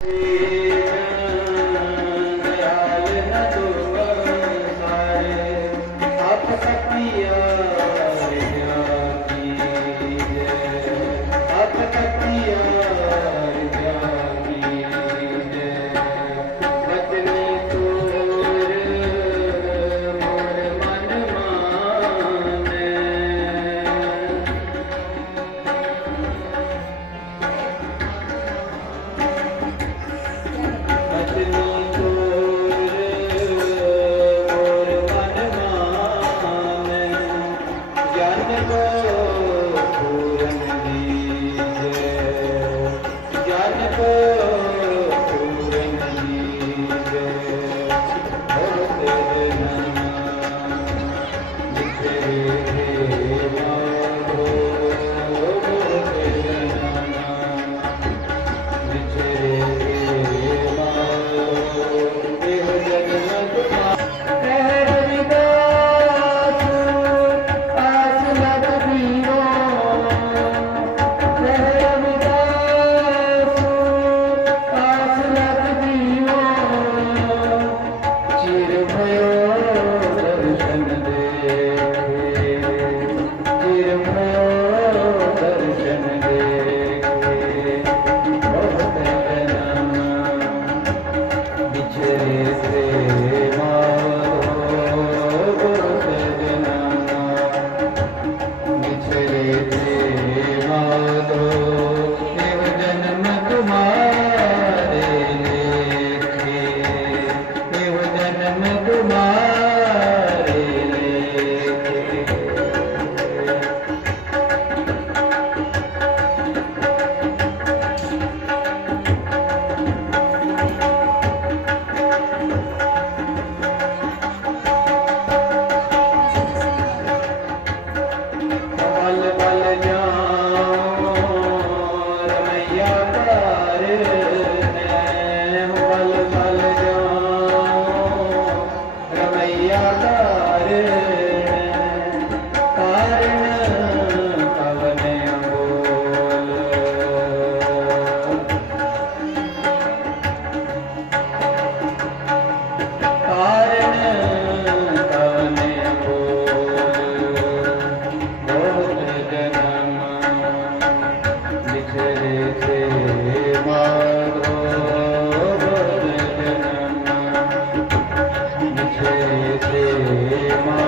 Amém. ਜੀਵੋ